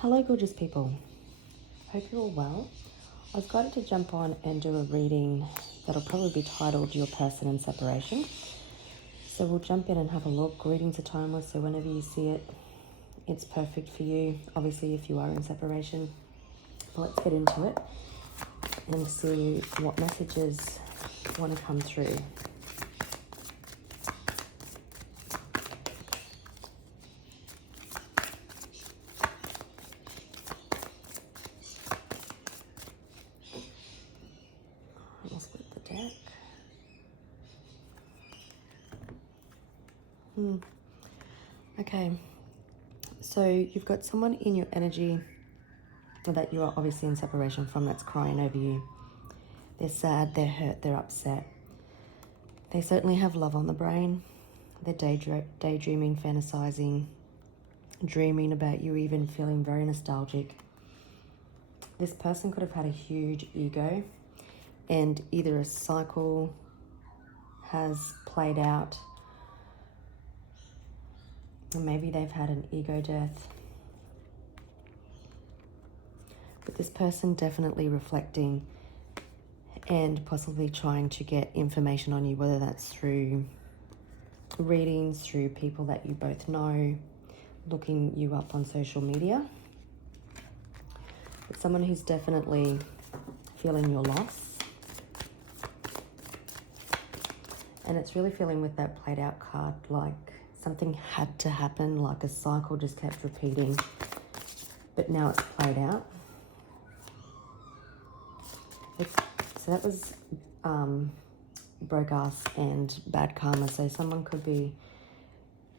Hello, gorgeous people. Hope you're all well. I was guided to jump on and do a reading that'll probably be titled Your Person in Separation. So we'll jump in and have a look. Readings are timeless, so whenever you see it, it's perfect for you. Obviously, if you are in separation. But let's get into it and see what messages want to come through. I'll split the deck. Okay, so you've got someone in your energy that you are obviously in separation from that's crying over you. They're sad, they're hurt, they're upset. They certainly have love on the brain. They're daydreaming, fantasizing, dreaming about you, even feeling very nostalgic. This person could have had a huge ego, and either a cycle has played out, or maybe they've had an ego death. But this person definitely reflecting and possibly trying to get information on you, whether that's through readings, through people that you both know, looking you up on social media. But someone who's definitely feeling your loss. And it's really feeling with that played out card like something had to happen, like a cycle just kept repeating, but now it's played out. So that was broke ass and bad karma. So someone could be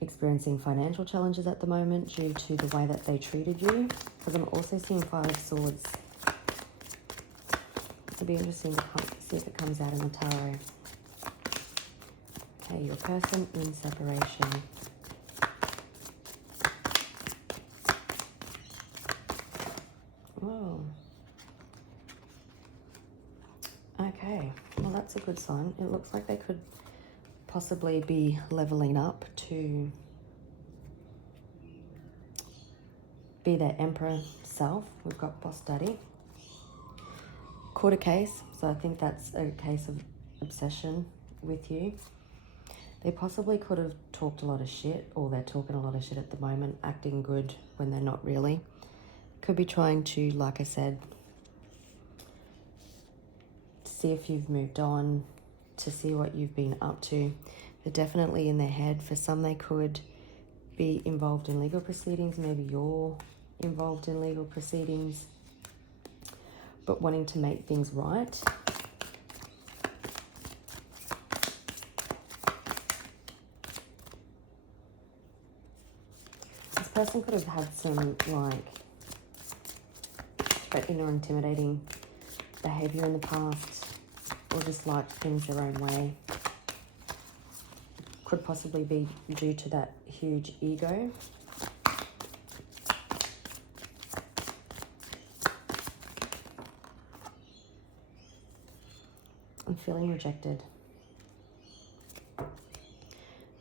experiencing financial challenges at the moment due to the way that they treated you. Because I'm also seeing Five of Swords. It'll be interesting to see if it comes out in the tarot. Okay, your person in separation. Whoa. Okay, well that's a good sign. It looks like they could possibly be leveling up to be their emperor self. We've got boss daddy. Caught a case, so I think that's a case of obsession with you. They possibly could have talked a lot of shit, or they're talking a lot of shit at the moment, acting good when they're not really. Could be trying to, like I said, see if you've moved on, to see what you've been up to. They're definitely in their head. For some, they could be involved in legal proceedings. Maybe you're involved in legal proceedings, but wanting to make things right. This person could have had some like threatening or intimidating behavior in the past, or just like things their own way. Could possibly be due to that huge ego. I'm feeling rejected.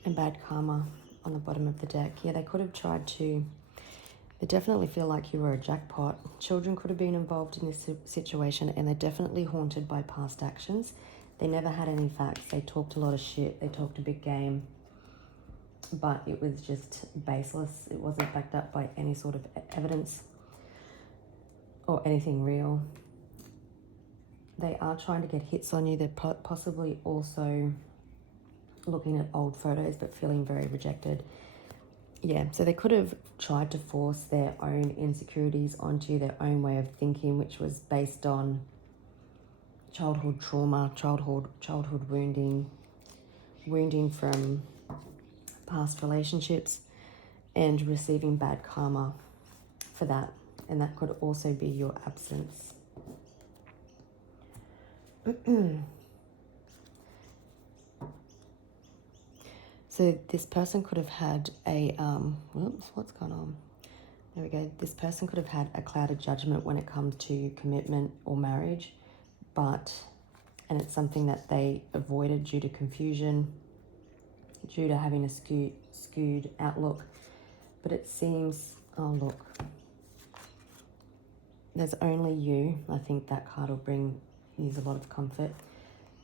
And bad karma on the bottom of the deck. Yeah, they could have tried to. They definitely feel like you were a jackpot. Children could have been involved in this situation, and they're definitely haunted by past actions. They never had any facts. They talked a lot of shit. They talked a big game, but it was just baseless. It wasn't backed up by any sort of evidence or anything real. They are trying to get hits on you. They're possibly also looking at old photos, but feeling very rejected. Yeah, so they could have tried to force their own insecurities onto you, their own way of thinking, which was based on childhood trauma, childhood wounding from past relationships, and receiving bad karma for that. And that could also be your absence. So this person could have had a, what's going on? There we go. This person could have had a clouded judgment when it comes to commitment or marriage, and it's something that they avoided due to confusion, due to having a skewed outlook. But it seems, oh look, there's only you. I think that card will bring you a lot of comfort,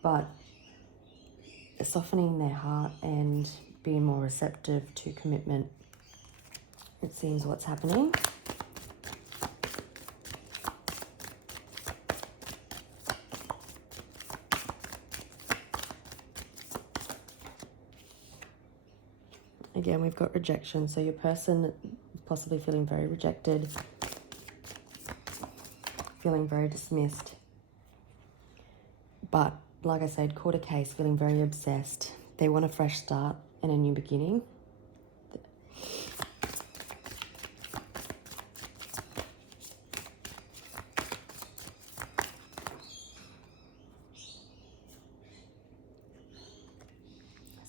but softening their heart and being more receptive to commitment, it seems what's happening. Again, we've got rejection. So your person is possibly feeling very rejected, feeling very dismissed. But like I said, caught a case, feeling very obsessed. They want a fresh start and a new beginning.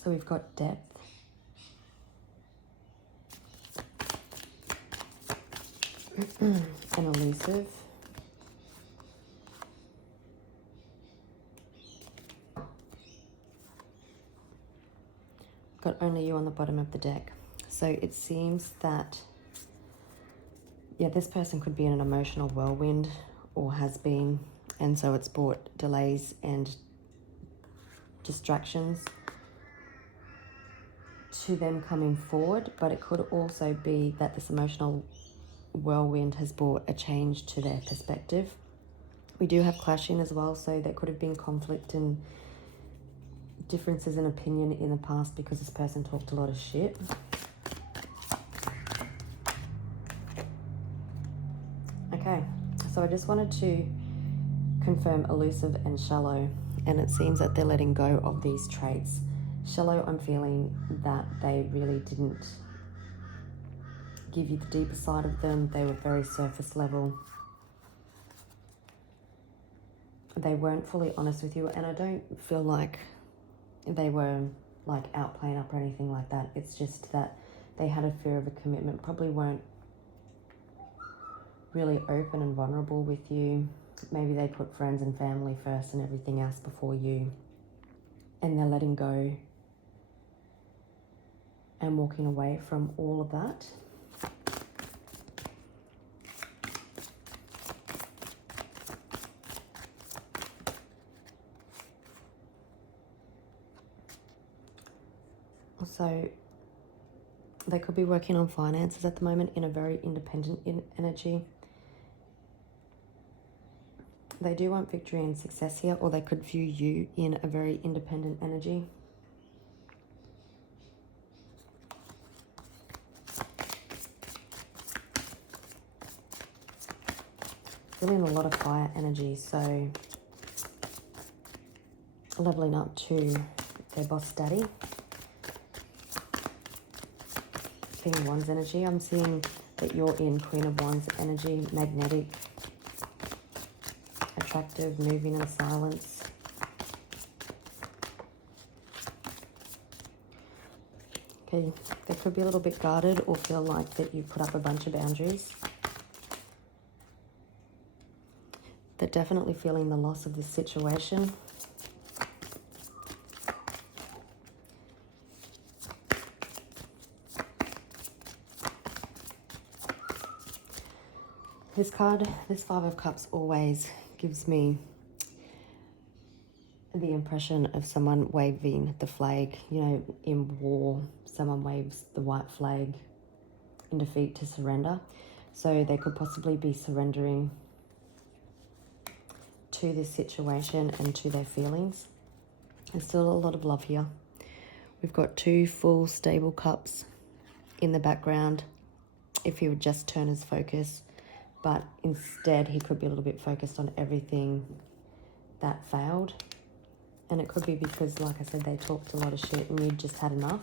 So we've got depth. And elusive. Got only you on the bottom of the deck. So it seems that, yeah, this person could be in an emotional whirlwind or has been, and so it's brought delays and distractions to them coming forward, but it could also be that this emotional whirlwind has brought a change to their perspective. We do have clashing as well, so there could have been conflict and differences in opinion in the past because this person talked a lot of shit. Okay, so I just wanted to confirm elusive and shallow, and it seems that they're letting go of these traits. Shallow, I'm feeling that they really didn't give you the deeper side of them. They were very surface level. They weren't fully honest with you, and I don't feel like they were like out playing up or anything like that. It's just that they had a fear of a commitment, probably weren't really open and vulnerable with you. Maybe they put friends and family first and everything else before you, and they're letting go and walking away from all of that. So they could be working on finances at the moment in a very independent energy. They do want victory and success here, or they could view you in a very independent energy. Feeling a lot of fire energy, so leveling up to their boss daddy. King of Wands energy. I'm seeing that you're in Queen of Wands energy, magnetic, attractive, moving in silence. Okay, they could be a little bit guarded or feel like that you put up a bunch of boundaries. They're definitely feeling the loss of this situation. This card, this Five of Cups, always gives me the impression of someone waving the flag. You know, in war, someone waves the white flag in defeat to surrender. So they could possibly be surrendering to this situation and to their feelings. There's still a lot of love here. We've got two full stable cups in the background if he would just turn his focus, but instead he could be a little bit focused on everything that failed. And it could be because, like I said, they talked a lot of shit and you just had enough.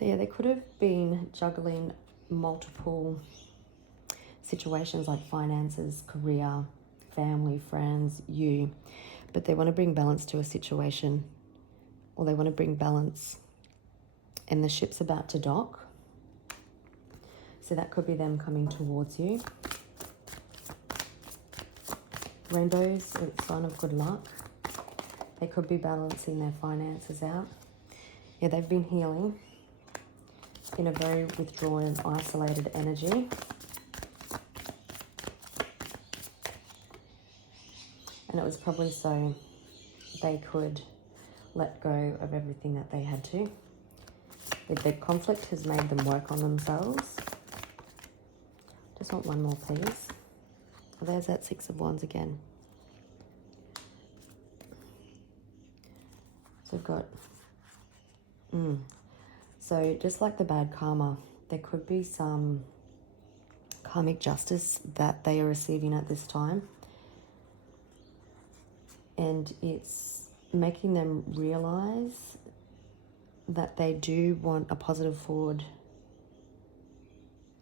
Yeah, they could have been juggling multiple situations like finances, career, family, friends, you, but they want to bring balance to a situation, or they want to bring balance, and the ship's about to dock. So that could be them coming towards you. Rainbows are a sign of good luck. They could be balancing their finances out. Yeah, they've been healing in a very withdrawn, isolated energy. And it was probably so they could let go of everything that they had to. The conflict has made them work on themselves. Just want one more, please. Oh, there's that Six of Wands again. So we've got... So just like the bad karma, there could be some karmic justice that they are receiving at this time. And it's making them realize that they do want a positive forward.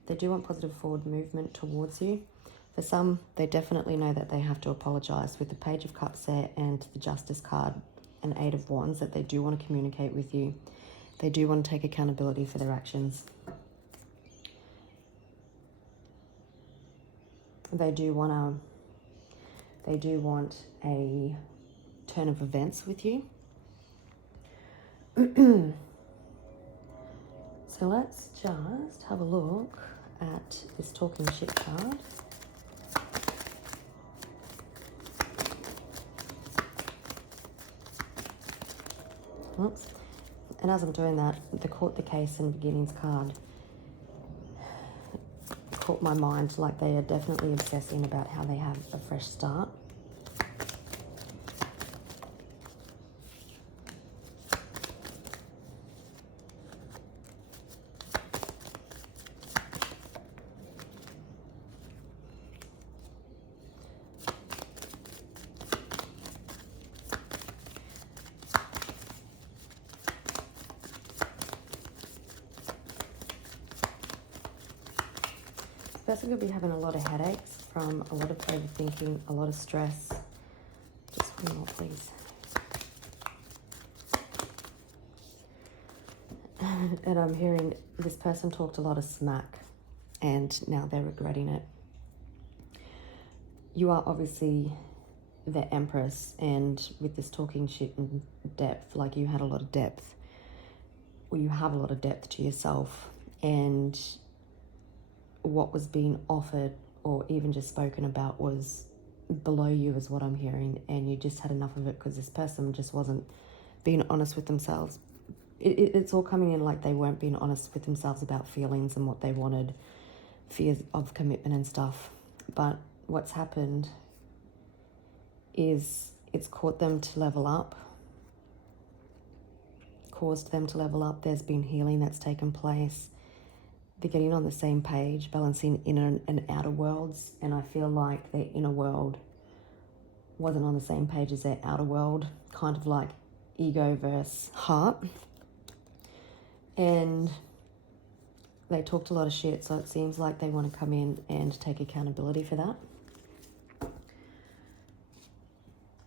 They do want positive forward movement towards you. For some, they definitely know that they have to apologize with the Page of Cups there and the Justice card and Eight of Wands, that they do want to communicate with you. They do want to take accountability for their actions. They do want a turn of events with you. So let's just have a look at this talking shit card. Oops. And as I'm doing that, the Court the Case and Beginnings card caught my mind, like they are definitely obsessing about how they have a fresh start. This person could be having a lot of headaches from a lot of overthinking, a lot of stress. Just one more, please. And I'm hearing this person talked a lot of smack and now they're regretting it. You are obviously the Empress, and with this talking shit and depth, like you had a lot of depth, or you have a lot of depth to yourself, and what was being offered or even just spoken about was below you is what I'm hearing, and you just had enough of it because this person just wasn't being honest with themselves. It's all coming in like they weren't being honest with themselves about feelings and what they wanted, fears of commitment and stuff. But what's happened is it's caused them to level up. There's been healing that's taken place. They're getting on the same page, balancing inner and outer worlds. And I feel like their inner world wasn't on the same page as their outer world, kind of like ego versus heart. And they talked a lot of shit, so it seems like they want to come in and take accountability for that.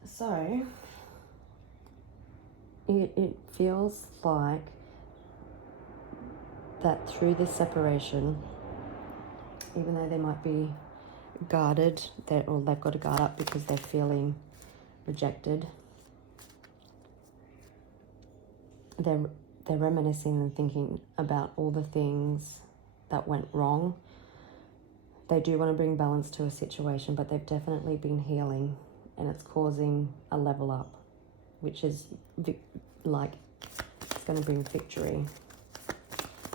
So it feels like that through this separation, even though they might be guarded, or they've got to guard up because they're feeling rejected, they're reminiscing and thinking about all the things that went wrong. They do want to bring balance to a situation, but they've definitely been healing, and it's causing a level up, which is like it's going to bring victory.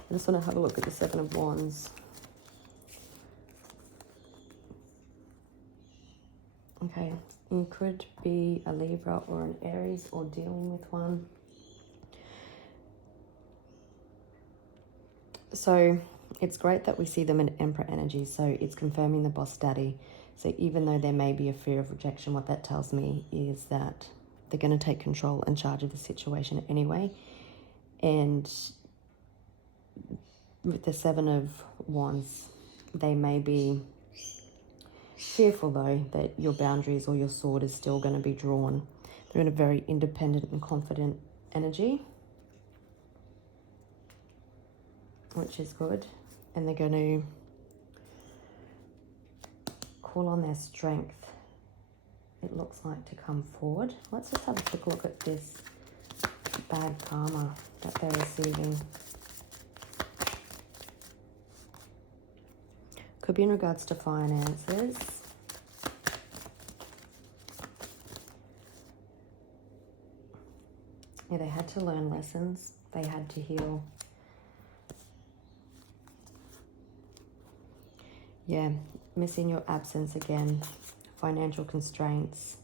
I just want to have a look at the Seven of Wands. Okay, you could be a Libra or an Aries or dealing with one. So it's great that we see them in Emperor energy. So it's confirming the boss daddy. So even though there may be a fear of rejection, what that tells me is that they're going to take control and charge of the situation anyway. And with the Seven of Wands, they may be fearful though that your boundaries or your sword is still going to be drawn. They're in a very independent and confident energy, which is good. and they're going to call on their strength, it looks like, to come forward. Let's just have a quick look at this bad karma that they're receiving. Could be in regards to finances. Yeah, they had to learn lessons. They had to heal. Yeah, missing your absence again. Financial constraints.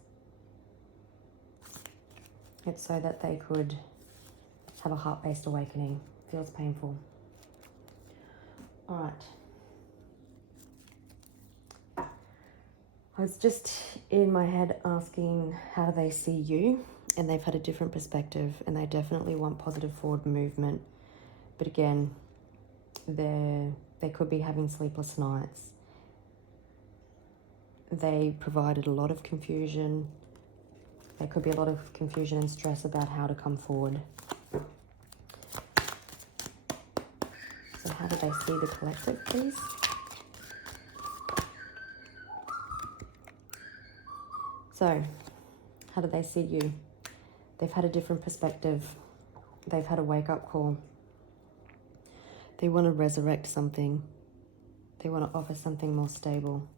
It's so that they could have a heart-based awakening. Feels painful. All right. I was just in my head asking, how do they see you? And they've had a different perspective, and they definitely want positive forward movement. But again, they could be having sleepless nights. They provided a lot of confusion. There could be a lot of confusion and stress about how to come forward. So how do they see the collective, please? So, how do they see you? They've had a different perspective. They've had a wake-up call. They want to resurrect something. They want to offer something more stable.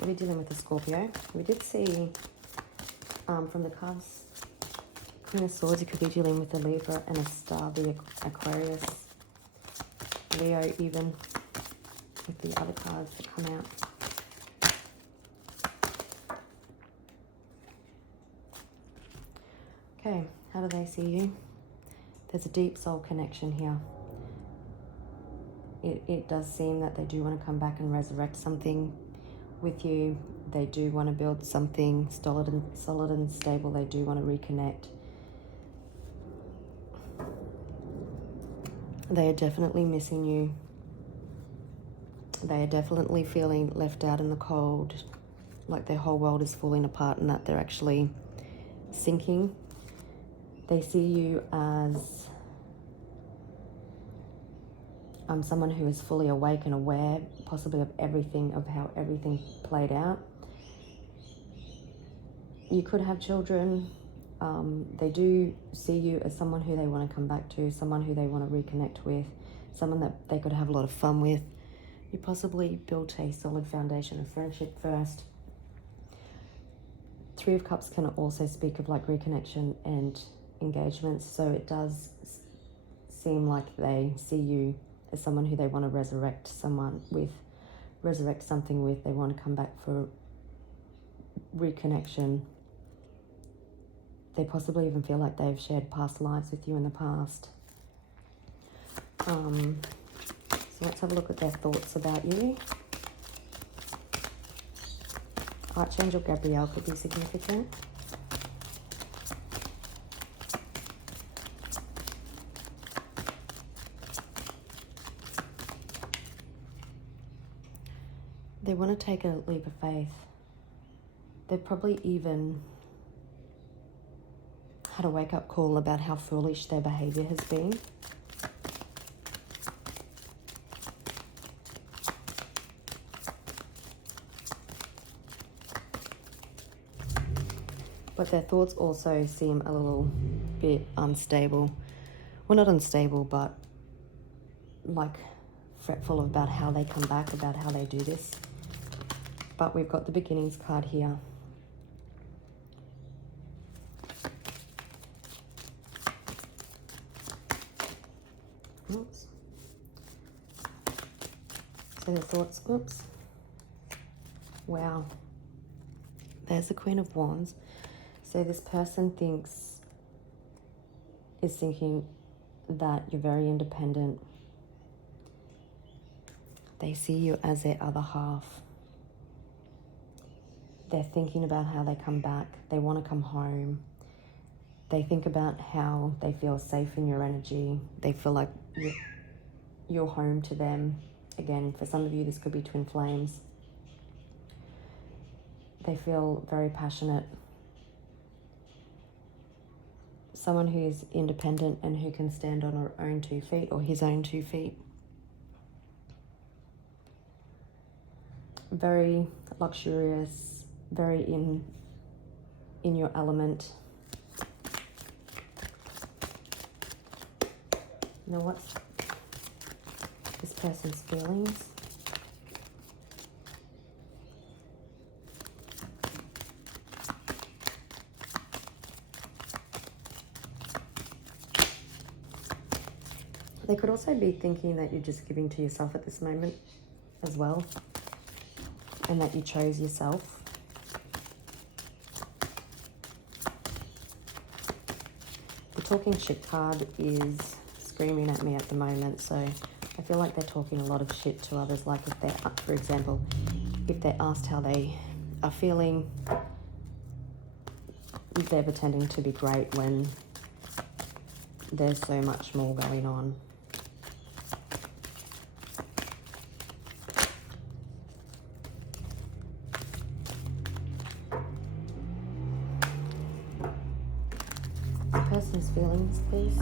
We're dealing with a Scorpio. We did see from the cards, Queen of Swords, you could be dealing with a Libra and a Star, the Aquarius, Leo even, with the other cards that come out. Okay, how do they see you? There's a deep soul connection here. It does seem that they do want to come back and resurrect something with you. They do want to build something solid and stable. They do want to reconnect. They are definitely missing you. They are definitely feeling left out in the cold, like their whole world is falling apart and that they're actually sinking. They see you as someone who is fully awake and aware, possibly of everything, of how everything played out. You could have children. They do see you as someone who they want to come back to, someone who they want to reconnect with, someone that they could have a lot of fun with. You possibly built a solid foundation of friendship first. Three of Cups can also speak of like reconnection and engagements, so it does seem like they see you as someone who they want to resurrect something with. They want to come back for reconnection. They possibly even feel like they've shared past lives with you in the past. So let's have a look at their thoughts about you. Archangel Gabriel could be significant. They want to take a leap of faith. They've probably even had a wake-up call about how foolish their behavior has been. But their thoughts also seem a little bit unstable. Well, not unstable, but like fretful about how they come back, about how they do this. But we've got the beginnings card here. Oops. So their thoughts, oops. Wow. There's the Queen of Wands. So this person is thinking that you're very independent. They see you as their other half. They're thinking about how they come back. They want to come home. They think about how they feel safe in your energy. They feel like you're home to them. Again, for some of you, this could be twin flames. They feel very passionate. Someone who is independent and who can stand on her own 2 feet or his own 2 feet. Very luxurious, very in your element. Now what's this person's feelings? They could also be thinking that you're just giving to yourself at this moment as well, and that you chose yourself. The talking shit card is screaming at me at the moment, so I feel like they're talking a lot of shit to others. Like if they're, for example, if they're asked how they are feeling, they're pretending to be great when there's so much more going on. Person's feelings, please.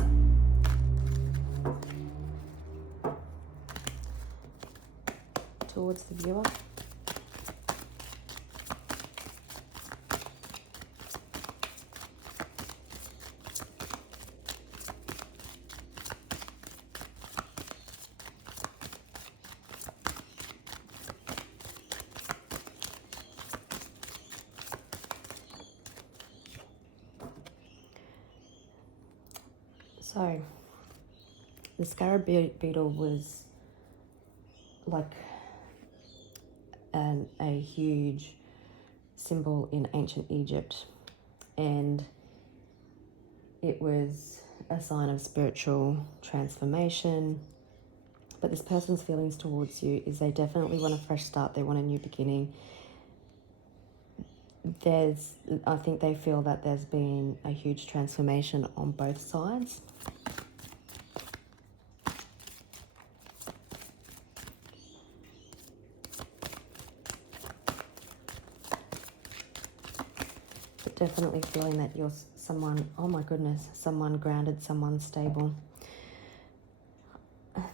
Towards the viewer. So, the scarab beetle was like a huge symbol in ancient Egypt, and it was a sign of spiritual transformation. But this person's feelings towards you is they definitely want a fresh start. They want a new beginning. I think they feel that there's been a huge transformation on both sides. But definitely feeling that you're someone, oh my goodness, someone grounded, someone stable.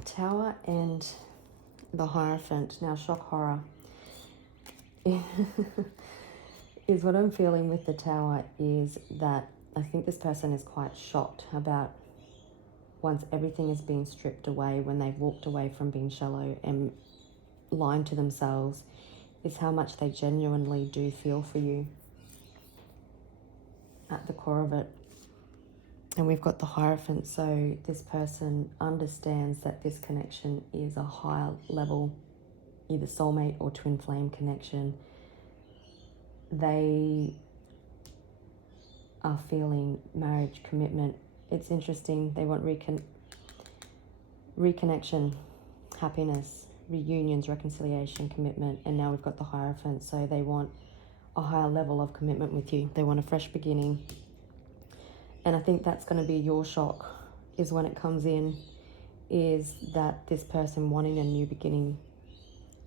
Tower and the Hierophant. Now, shock horror. Is what I'm feeling with the Tower is that I think this person is quite shocked about once everything is being stripped away, when they've walked away from being shallow and lying to themselves, is how much they genuinely do feel for you at the core of it. And we've got the Hierophant, so this person understands that this connection is a higher level, either soulmate or twin flame connection. They are feeling marriage, commitment. It's interesting. They want reconnection, happiness, reunions, reconciliation, commitment. And now we've got the Hierophant. So they want a higher level of commitment with you. They want a fresh beginning. And I think that's going to be your shock, is when it comes in, is that this person wanting a new beginning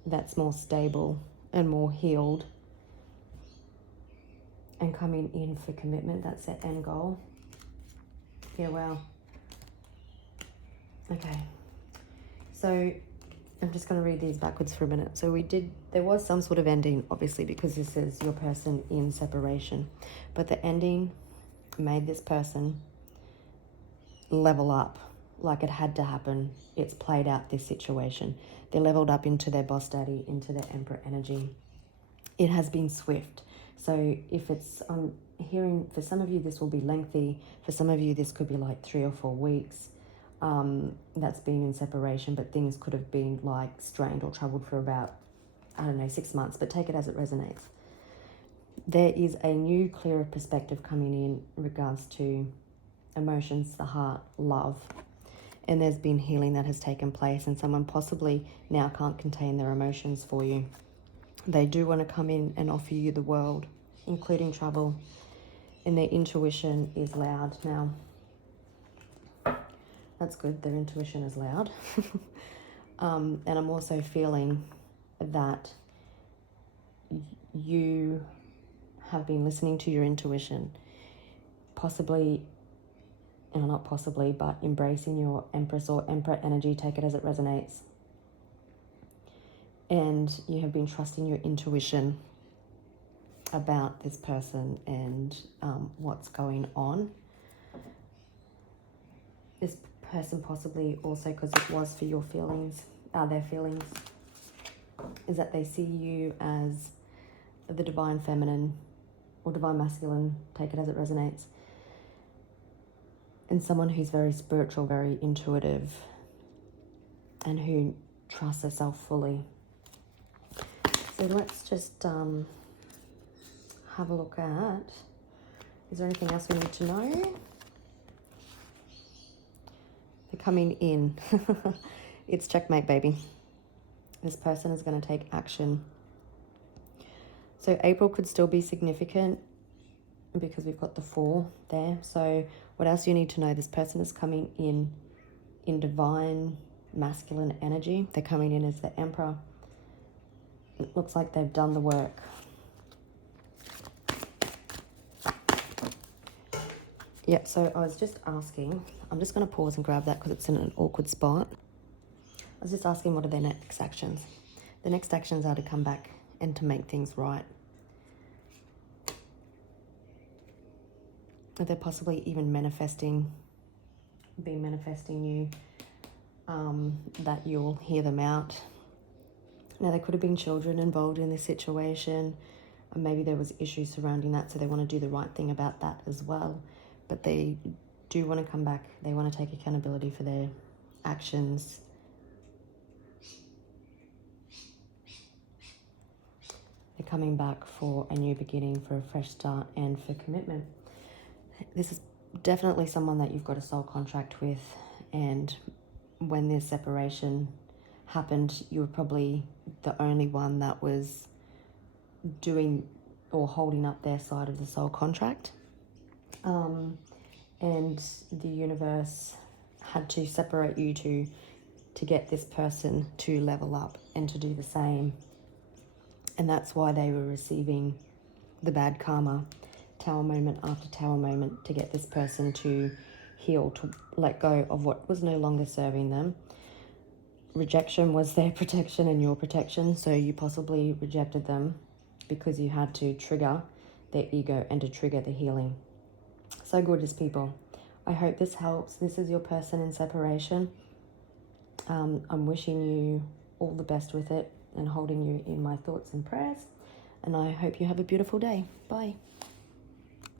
that's more stable and more healed, and coming in for commitment. That's their end goal. Yeah, wow. Okay. So I'm just going to read these backwards for a minute. So there was some sort of ending, obviously, because this is your person in separation. But the ending made this person level up like it had to happen. It's played out, this situation. They leveled up into their boss daddy, into their Emperor energy. It has been swift. So if it's, I'm hearing, for some of you this will be lengthy, for some of you this could be like 3 or 4 weeks. That's been in separation, but things could have been like strained or troubled for about, I don't know, 6 months, but take it as it resonates. There is a new, clearer perspective coming in regards to emotions, the heart, love. And there's been healing that has taken place, and someone possibly now can't contain their emotions for you. They do want to come in and offer you the world, including travel, and their intuition is loud. Now, that's good, their intuition is loud. And I'm also feeling that you have been listening to your intuition, possibly, not possibly, but embracing your Empress or Emperor energy, take it as it resonates. And you have been trusting your intuition about this person and what's going on. This person possibly also, because it was for your feelings, their feelings, is that they see you as the divine feminine or divine masculine, take it as it resonates, and someone who's very spiritual, very intuitive, and who trusts herself fully. So let's just have a look at, is there anything else we need to know? They're coming in. It's checkmate, baby. This person is going to take action. So April could still be significant because we've got the 4 there. So what else do you need to know? This person is coming in divine masculine energy. They're coming in as the Emperor. It looks like they've done the work. Yeah, so I was just asking, I'm just going to pause and grab that because it's in an awkward spot. I was just asking, what are their next actions? The next actions are to come back and to make things right. They're possibly even manifesting you, that you'll hear them out. Now, there could have been children involved in this situation, and maybe there was issues surrounding that, so they want to do the right thing about that as well. But they do want to come back. They want to take accountability for their actions. They're coming back for a new beginning, for a fresh start, and for commitment. This is definitely someone that you've got a soul contract with, and when this separation happened, you were probably the only one that was doing or holding up their side of the soul contract. And the universe had to separate you to get this person to level up and to do the same. And that's why they were receiving the bad karma, tower moment after tower moment, to get this person to heal, to let go of what was no longer serving them. Rejection was their protection and your protection, so you possibly rejected them because you had to trigger their ego and to trigger the healing. So gorgeous, people. I hope this helps. This is your person in separation. I'm wishing you all the best with it and holding you in my thoughts and prayers. And I hope you have a beautiful day. Bye.